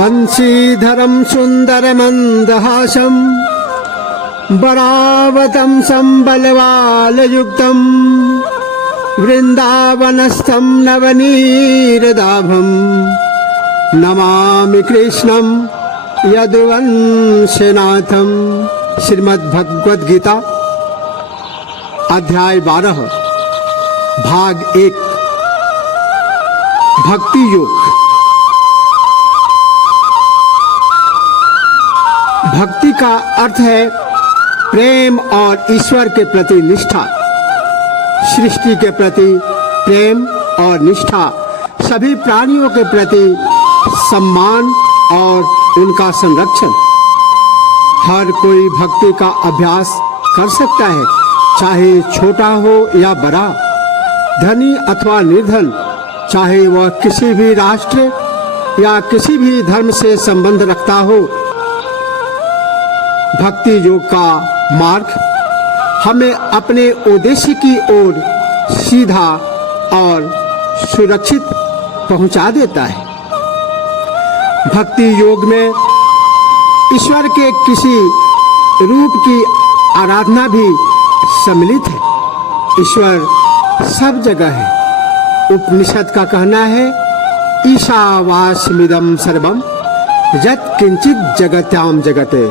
बंशीधरं सुन्दरमन्दहासं वरावतं संबलवालयुक्तं वृन्दावनस्थं नवनीरदाभं नमामि कृष्णं यदुवंशनाथं। श्रीमद्भगवद गीता अध्याय 12 भाग 1 भक्ति योग। भक्ति का अर्थ है प्रेम और ईश्वर के प्रति निष्ठा, सृष्टि के प्रति प्रेम और निष्ठा, सभी प्राणियों के प्रति सम्मान और उनका संरक्षण। हर कोई भक्ति का अभ्यास कर सकता है, चाहे छोटा हो या बड़ा, धनी अथवा निर्धन, चाहे वह किसी भी राष्ट्र या किसी भी धर्म से संबंध रखता हो। भक्ति योग का मार्ग हमें अपने उद्देश्य की ओर सीधा और सुरक्षित पहुंचा देता है। भक्ति योग में ईश्वर के किसी रूप की आराधना भी सम्मिलित है। ईश्वर सब जगह है। उपनिषद का कहना है, ईशावास्मिदं सर्वं यत् किंचित जगत्याम जगते।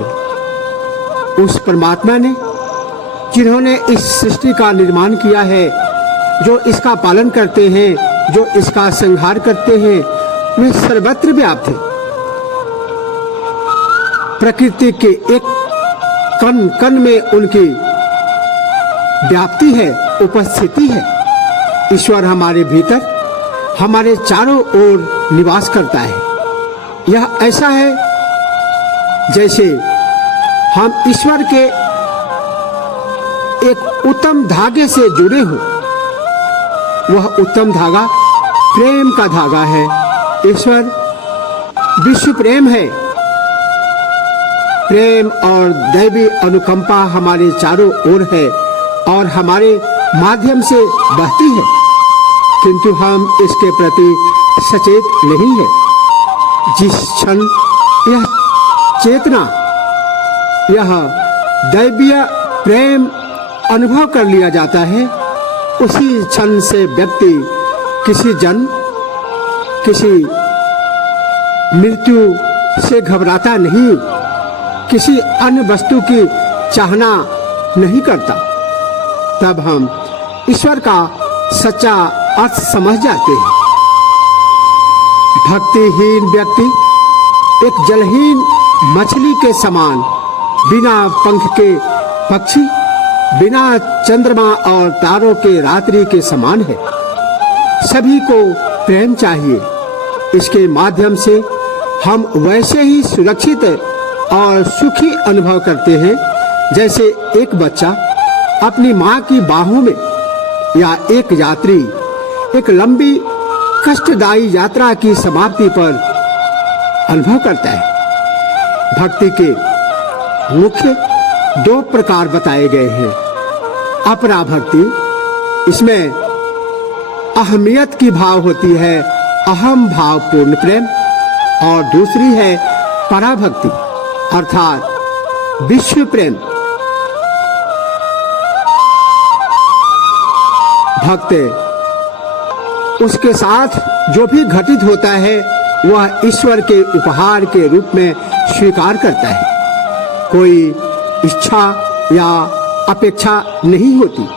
उस परमात्मा ने जिन्होंने इस सृष्टि का निर्माण किया है, जो इसका पालन करते हैं, जो इसका संहार करते हैं, वे सर्वत्र व्याप्त हैं। प्रकृति के एक कण कण में उनकी व्याप्ति है, उपस्थिति है। ईश्वर हमारे भीतर, हमारे चारों ओर निवास करता है। यह ऐसा है जैसे हम ईश्वर के एक उत्तम धागे से जुड़े हों। वह उत्तम धागा प्रेम का धागा है। ईश्वर विश्व प्रेम है। प्रेम और दैवी अनुकंपा हमारे चारों ओर है और हमारे माध्यम से बहती है, किंतु हम इसके प्रति सचेत नहीं है। जिस क्षण यह चेतना, यह दैवीय प्रेम अनुभव कर लिया जाता है, उसी क्षण से व्यक्ति किसी जन्म, किसी मृत्यु से घबराता नहीं, किसी अन्य वस्तु की चाहना नहीं करता। तब हम ईश्वर का सच्चा अर्थ समझ जाते हैं। भक्तिहीन व्यक्ति एक जलहीन मछली के समान, बिना पंख के पक्षी, बिना चंद्रमा और तारों के रात्रि के समान है। सभी को प्रेम चाहिए। इसके माध्यम से हम वैसे ही सुरक्षित और सुखी अनुभव करते हैं जैसे एक बच्चा अपनी माँ की बाहों में, या एक यात्री एक लंबी कष्टदायी यात्रा की समाप्ति पर अनुभव करता है। भक्ति के मुख्य 2 प्रकार बताए गए हैं। अपरा भक्ति, इसमें अहमियत की भाव होती है, अहम भाव पूर्ण प्रेम, और दूसरी है पराभक्ति अर्थात विश्व प्रेम। भक्त उसके साथ जो भी घटित होता है वह ईश्वर के उपहार के रूप में स्वीकार करता है। कोई इच्छा या अपेक्षा नहीं होती।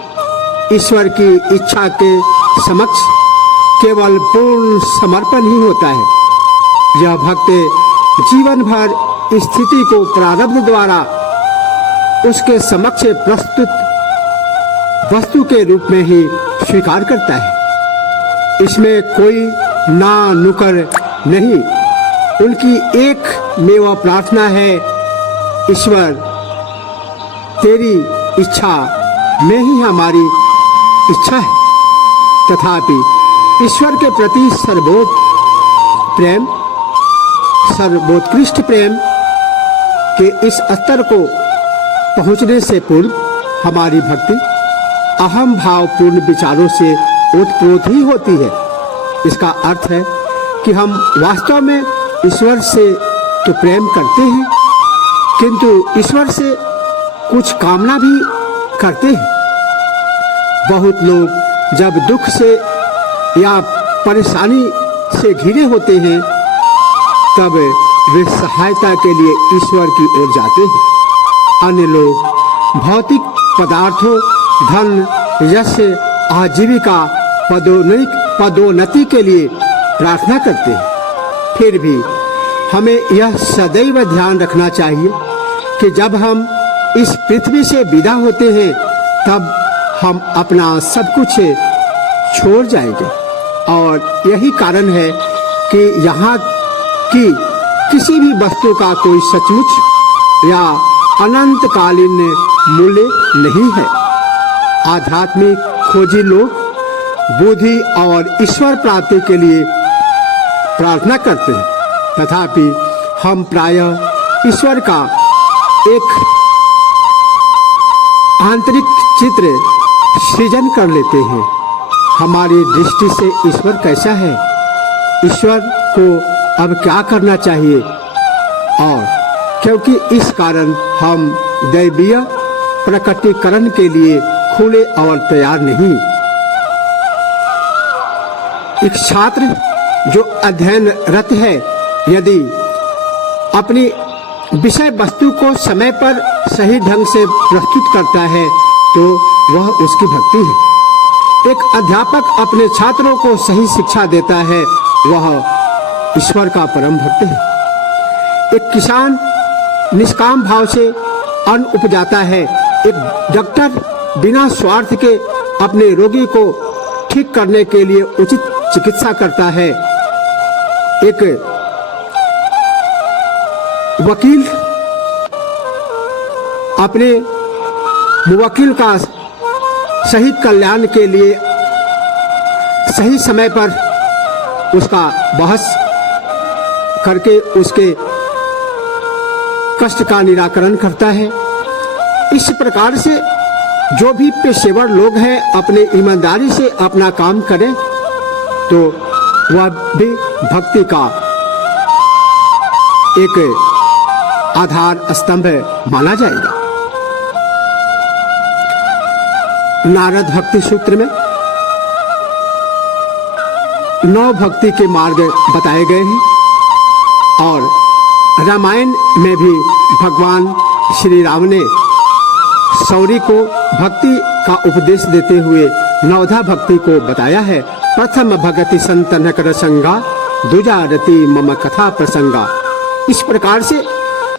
ईश्वर की इच्छा के समक्ष केवल पूर्ण समर्पण ही होता है। यह भक्त जीवन भर स्थिति को प्रारब्ध द्वारा उसके समक्ष प्रस्तुत वस्तु के रूप में ही स्वीकार करता है। इसमें कोई ना नुकर नहीं। उनकी एक मेवा प्रार्थना है, ईश्वर तेरी इच्छा में ही हमारी इच्छा है। तथापि ईश्वर के प्रति सर्वोत्कृष्ट प्रेम के इस स्तर को पहुंचने से पूर्व हमारी भक्ति अहम भाव पूर्ण विचारों से ओतप्रोत ही होती है। इसका अर्थ है कि हम वास्तव में ईश्वर से तो प्रेम करते हैं, किंतु ईश्वर से कुछ कामना भी करते हैं। बहुत लोग जब दुख से या परेशानी से घिरे होते हैं तब वे सहायता के लिए ईश्वर की ओर जाते हैं। अन्य लोग भौतिक पदार्थों, धन, यश, आजीविका, पदोन्नति के लिए प्रार्थना करते हैं। फिर भी हमें यह सदैव ध्यान रखना चाहिए कि जब हम इस पृथ्वी से विदा होते हैं तब हम अपना सब कुछ छोड़ जाएंगे, और यही कारण है कि यहाँ की किसी भी वस्तु का कोई सचमुच या अनंतकालीन मूल्य नहीं है। आध्यात्मिक खोजी लोग बुद्धि और ईश्वर प्राप्ति के लिए प्रार्थना करते हैं, तथापि हम प्रायः ईश्वर का एक आंतरिक चित्र सृजन कर लेते हैं। हमारी दृष्टि से ईश्वर कैसा है, ईश्वर को अब क्या करना चाहिए, और क्योंकि इस कारण हम दैवीय प्रकटीकरण के लिए खुले और तैयार नहीं। एक छात्र जो अध्ययनरत है यदि अपनी विषय वस्तु को समय पर सही ढंग से प्रस्तुत करता है तो वह उसकी भक्ति है। एक अध्यापक अपने छात्रों को सही शिक्षा देता है, वह ईश्वर का परम भक्त है। एक किसान निष्काम भाव से अन्न उपजाता है। एक डॉक्टर बिना स्वार्थ के अपने रोगी को ठीक करने के लिए उचित चिकित्सा करता है। एक वकील अपने मुवक्किल का सही कल्याण के लिए सही समय पर उसका बहस करके उसके कष्ट का निराकरण करता है। इस प्रकार से जो भी पेशेवर लोग हैं अपने ईमानदारी से अपना काम करें तो वह भी भक्ति का एक आधार स्तंभ माना जाएगा। नारद भक्ति सूत्र में 9 भक्ति के मार्ग बताए गए हैं, और रामायण में भी भगवान श्री राम ने सौरी को भक्ति का उपदेश देते हुए 9धा भक्ति को बताया है। प्रथम भगति संतन कर संगा, दूजा रति मम कथा प्रसंगा। इस प्रकार से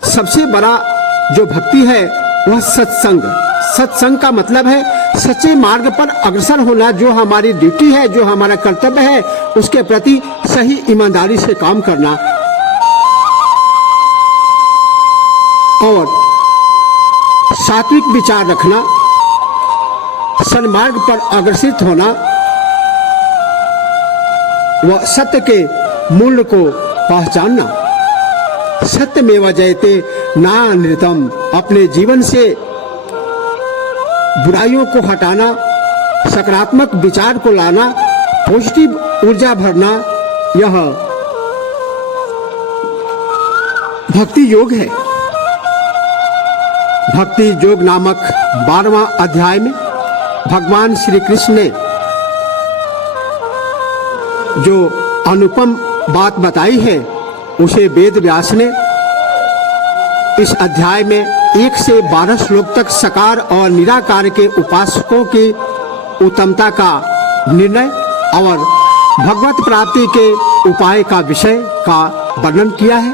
सबसे बड़ा जो भक्ति है वह सत्संग। सत्संग का मतलब है सच्चे मार्ग पर अग्रसर होना, जो हमारी ड्यूटी है, जो हमारा कर्तव्य है, उसके प्रति सही ईमानदारी से काम करना और सात्विक विचार रखना, सन्मार्ग पर अग्रसित होना, व सत्य के मूल्य को पहचानना। सत्यमेव जयते नानृतम, अपने जीवन से बुराइयों को हटाना, सकारात्मक विचार को लाना, पॉजिटिव ऊर्जा भरना, यह भक्ति योग है। भक्ति योग नामक 12वां अध्याय में भगवान श्री कृष्ण ने जो अनुपम बात बताई है उसे वेद व्यास ने इस अध्याय में 1 से 12 श्लोक तक साकार और निराकार के उपासकों की उत्तमता का निर्णय और भगवत प्राप्ति के उपाय का विषय का वर्णन किया है।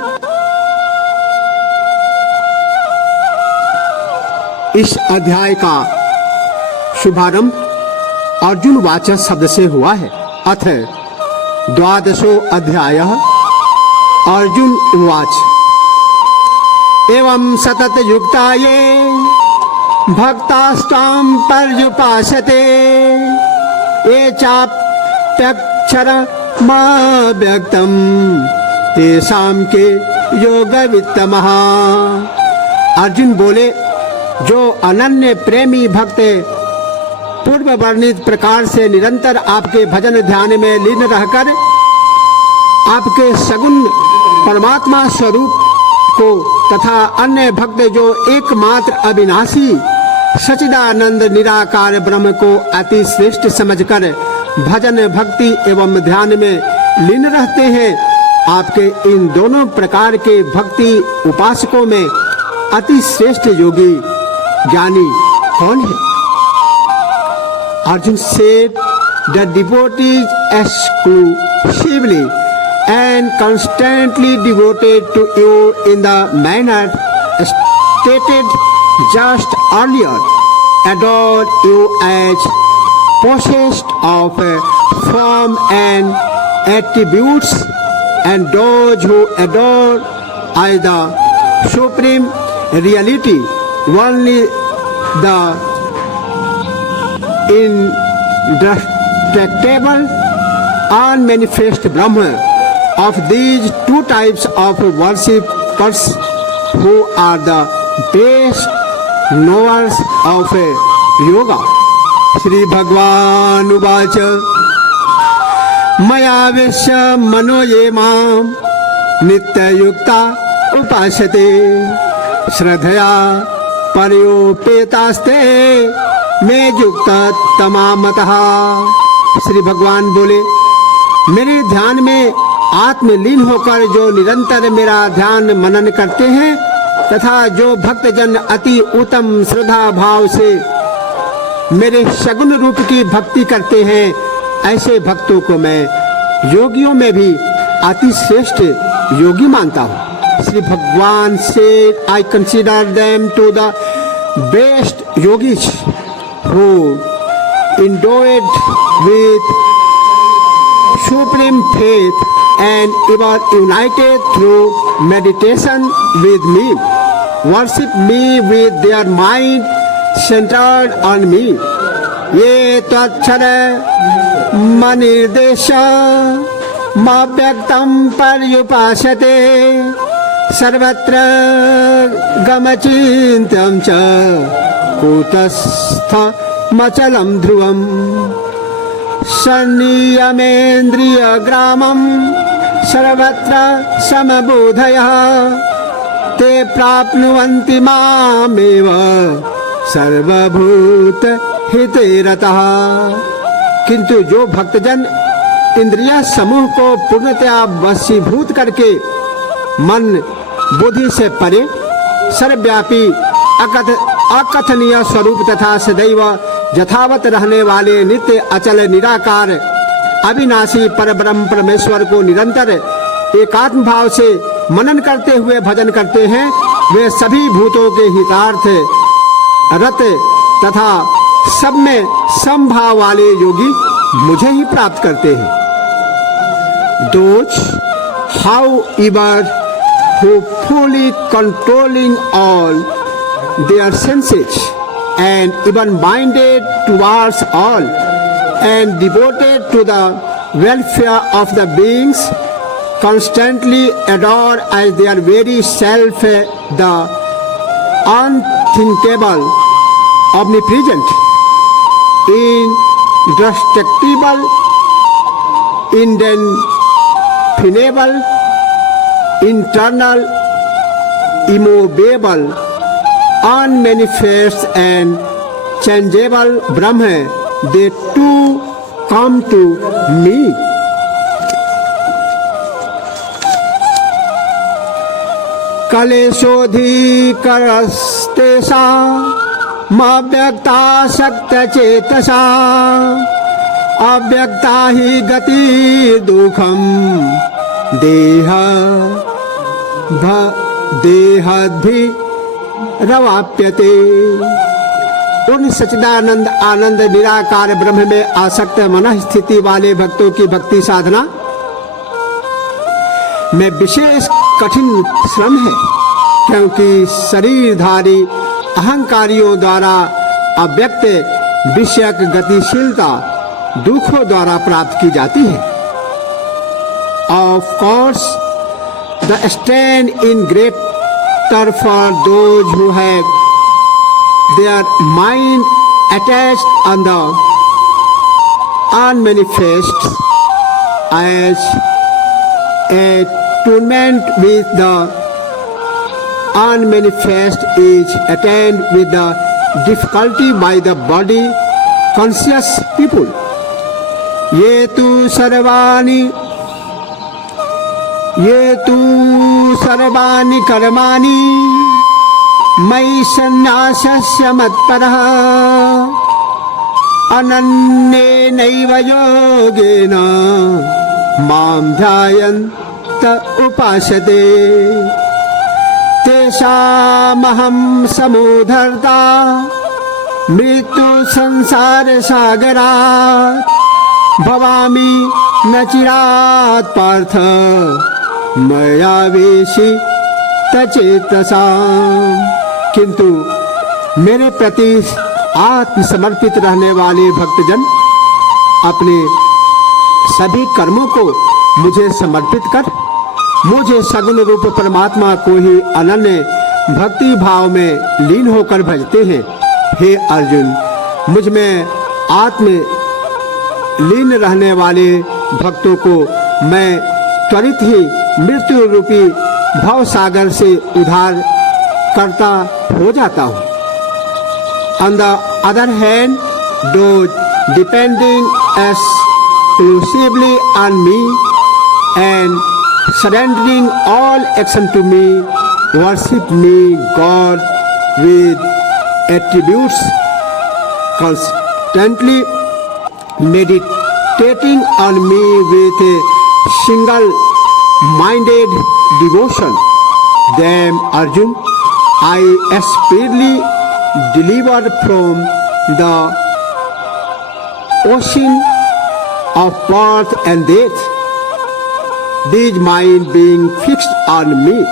इस अध्याय का शुभारंभ अर्जुन वाचक शब्द से हुआ है। अथ 12वां अध्याय। अर्जुन उवाच एवं सतत युक्ता ये भक्तास्तां पर्युपासते ये चाप्यक्षर मा व्यक्तम तेषां के योग वित्तमः। अर्जुन बोले, जो अनन्य प्रेमी भक्त पूर्व वर्णित प्रकार से निरंतर आपके भजन ध्यान में लीन रहकर आपके सगुण परमात्मा स्वरूप को तथा अन्य भक्त जो एकमात्र अविनाशी सच्चिदानंद निराकार ब्रह्म को अति श्रेष्ठ समझकर भजन भक्ति एवं ध्यान में लीन रहते हैं, आपके इन दोनों प्रकार के भक्ति उपासकों में अति श्रेष्ठ योगी ज्ञानी कौन है? Arjun said, the devotees exclusively and constantly devoted to you in the manner stated just earlier adore you as possessed of form and attributes, and those who adore as the supreme reality, only the indestructible, unmanifest Brahma. Of these two types of worshippers, who are the best knowers of yoga? Shri Bhagwan Uvacha Maya Vishya Mano Ye Mam Nitya Yukta Upasate Shraddhaya Pariyopetaste Me Yukta Tamamataha। Shri भगवान बोले, मेरे ध्यान में आत्मलीन होकर जो निरंतर मेरा ध्यान मनन करते हैं तथा जो भक्तजन अति उत्तम श्रद्धा भाव से मेरे सगुण रूप की भक्ति करते हैं, ऐसे भक्तों को मैं योगियों में भी अति श्रेष्ठ योगी मानता हूँ। श्री भगवान से I consider them to the best yogis who endowed with supreme faith and ever united through meditation with me, worship me with their mind centered on me. Ye tatchara manirdesh mabhyaktam paryupasate sarvatra gamachintam cha kutastha मचलम ध्रुवम संनियमेन्द्रिय ग्रामम सर्वत्र समबोधयः ते प्राप्नुवन्ति मामेव सर्वभूत हिते रतः। किंतु जो भक्तजन इंद्रिय समूह को पूर्णतया वशीभूत करके मन बुद्धि से परे सर्वव्यापी अकथनीय स्वरूप तथा सदैव यथावत रहने वाले नित्य अचल निराकार अविनाशी परब्रह्म परमेश्वर को निरंतर एकात्म भाव से मनन करते हुए भजन करते हैं, वे सभी भूतों के हितार्थ रत तथा सब में समभाव वाले योगी मुझे ही प्राप्त करते हैं। Those however who fully controlling all their senses and even minded towards all and devoted to the welfare of the beings constantly adore as their very self the unthinkable, omnipresent, indestructible, indefinable, internal, immovable, unmanifest and changeable Brahma, they too come to me. कलेशोऽधिकरस्तेषा मव्यक्ता सक्तचेतसा अव्यक्ता हि गति दुःखं देहद्भि रवाप्यते। उन सच्चिदानंद आनंद निराकार ब्रह्म में आसक्त मन स्थिति वाले भक्तों की भक्ति साधना में विशेष कठिन श्रम है, क्योंकि शरीरधारी अहंकारियों द्वारा अव्यक्त विषयक गतिशीलता दुखों द्वारा प्राप्त की जाती है। Of course, the stand in greater for those who have their mind attached on the unmanifest as attunement with the unmanifest is attained with the difficulty by the body conscious people. ये तु सर्वाणि कर्माणि मयि सन्न्यासस्य मत्परः अनन्येनैव योगेन मां ध्यायन्त उपासते तेषामहं समुद्धर्ता मृत्यु संसार सागरात् भवामि न चिरात् पार्थ मया वेशितचेतसा। किंतु मेरे प्रति आत्मसमर्पित रहने वाले भक्तजन अपने सभी कर्मों को मुझे समर्पित कर मुझे सगुण रूप परमात्मा को ही अनन्य भक्ति भाव में लीन होकर भजते हैं। हे अर्जुन, मुझ में आत्म लीन रहने वाले भक्तों को मैं त्वरित ही मृत्यु रूपी भव सागर से उद्धार करता हो जाता हूँ। On the other hand, those depending exclusively on me and surrendering all action to me, worship me, God, with attributes, constantly meditating on me with a single-minded devotion. Them, Arjun, I speedily delivered from the ocean of birth and death. These mind being fixed on me,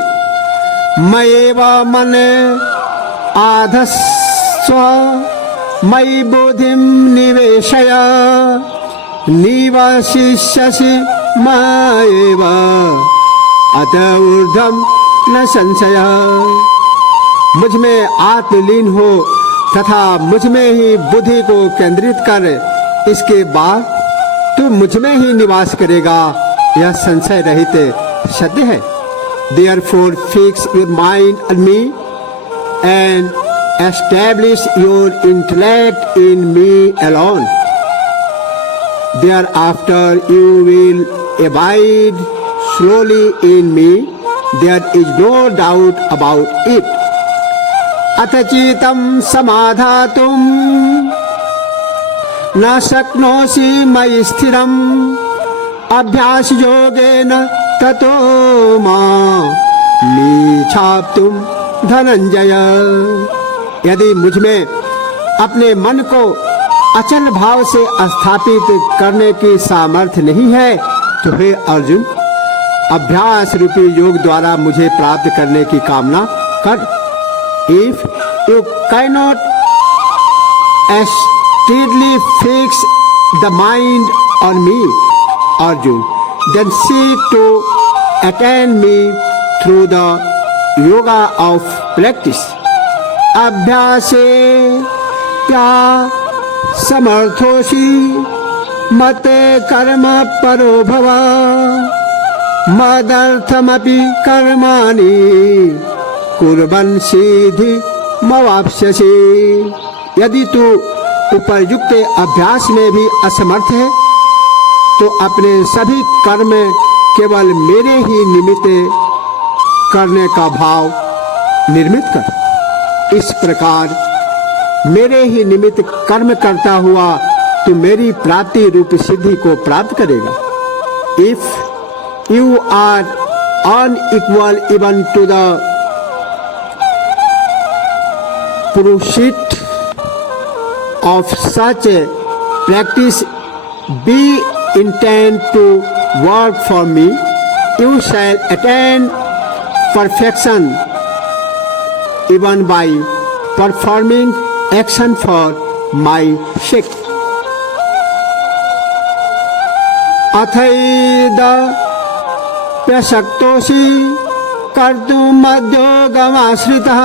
Mayeva mane adhasva Mayi bodhim niveshaya Nivasishasi Mayeva Ata urdham na sansaya। मुझ में आत्मलीन हो तथा मुझ में ही बुद्धि को केंद्रित कर इसके बाद तू मुझ में ही निवास करेगा, यह संशय रहित सत्य है। Therefore fix your mind on me and establish your intellect in me alone. Thereafter you will abide slowly in me, there is no doubt about it. अतचितं समाधातुं न शक्नोषि मयि स्थिरम् अभ्यास योगेन ततो मां छाप्तुं धनंजय। यदि मुझ में अपने मन को अचल भाव से स्थापित करने की सामर्थ्य नहीं है तो हे अर्जुन, अभ्यास रूपी योग द्वारा मुझे प्राप्त करने की कामना कर। If you cannot steadily fix the mind on me, Arjun, then seek to attain me through the yoga of practice. Abhyase tya samarthosi mate karma paro bhava madarthamapi karmani कुर्बन सिद्धि मवाप्स्यसि। यदि तू उपयुक्त अभ्यास में भी असमर्थ है तो अपने सभी कर्म केवल मेरे ही निमित्त करने का भाव निर्मित कर। इस प्रकार मेरे ही निमित्त कर्म करता हुआ तू मेरी प्राप्ति रूप सिद्धि को प्राप्त करेगा। If you are unequal even to the pursuit of such a practice, be intent to work for me, you shall attain perfection even by performing action for my sake. अथैदप्यशक्तोषि कर्तुमद्योगमाश्रितः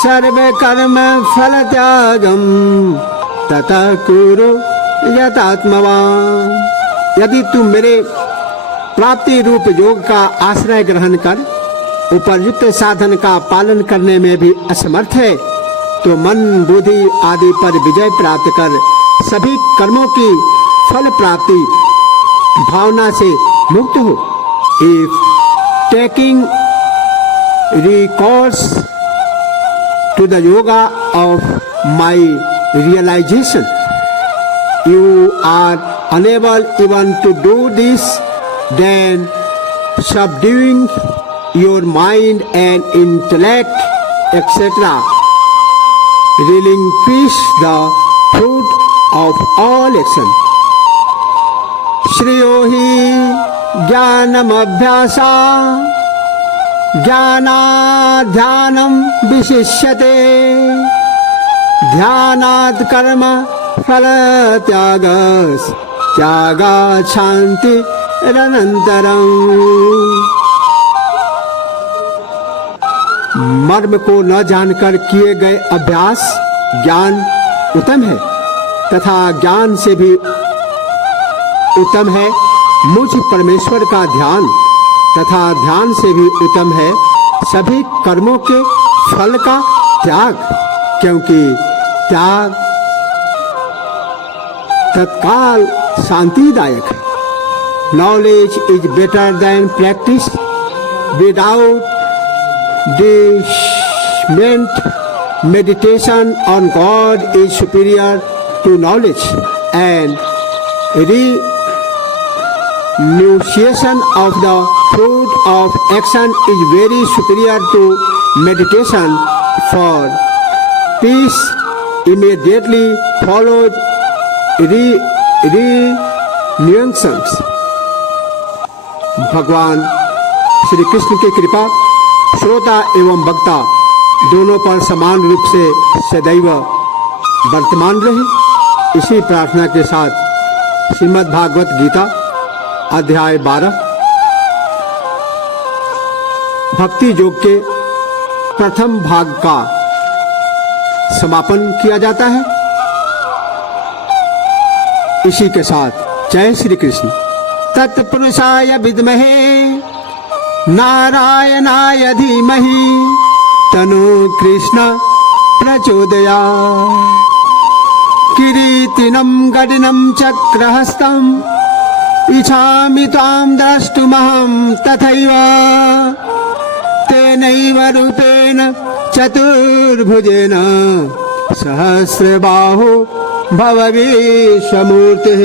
सर्वे कर्म फल त्यागम तथा कुरु यतात्मवान। यदि तू मेरे प्राप्ति रूप योग का आश्रय ग्रहण कर उपयुक्त साधन का पालन करने में भी असमर्थ है तो मन बुद्धि आदि पर विजय प्राप्त कर सभी कर्मों की फल प्राप्ति भावना से मुक्त हो। If taking recourse to the yoga of my realization, you are unable even to do this, then subduing your mind and intellect, etc., relinquish the fruit of all action. श्रेयो हि ज्ञानमभ्यासा ज्ञानाध्यानं विशिष्यते ध्यानात् कर्म फल त्यागस् त्यागात् शान्तिरनन्तरम्। मर्म को न जानकर किए गए अभ्यास ज्ञान उत्तम है तथा ज्ञान से भी उत्तम है मुझ परमेश्वर का ध्यान तथा ध्यान से भी उत्तम है सभी कर्मों के फल का त्याग, क्योंकि त्याग तत्काल शांतिदायक है। Knowledge is better than practice without discernment meditation on God is superior to knowledge and renunciation of the fruit of action is very superior to meditation, for peace immediately follows renunciations. भगवान श्री कृष्ण की कृपा श्रोता एवं वक्ता दोनों पर समान रूप से सदैव वर्तमान रहे। इसी प्रार्थना के साथ श्रीमद् भागवत गीता अध्याय 12 भक्ति योग के प्रथम भाग का समापन किया जाता है। इसी के साथ जय श्री कृष्ण। तत्पुरुषाय विद्महे नारायणाय धीमहि तनु कृष्ण प्रचोदयात्। किरीटिनं गदिनं चक्रहस्तम् इच्छामि त्वां द्रष्टुमहं तथैव तेनैव रूपेण चतुर्भुजेन सहस्रबाहो भव विश्वमूर्तिः।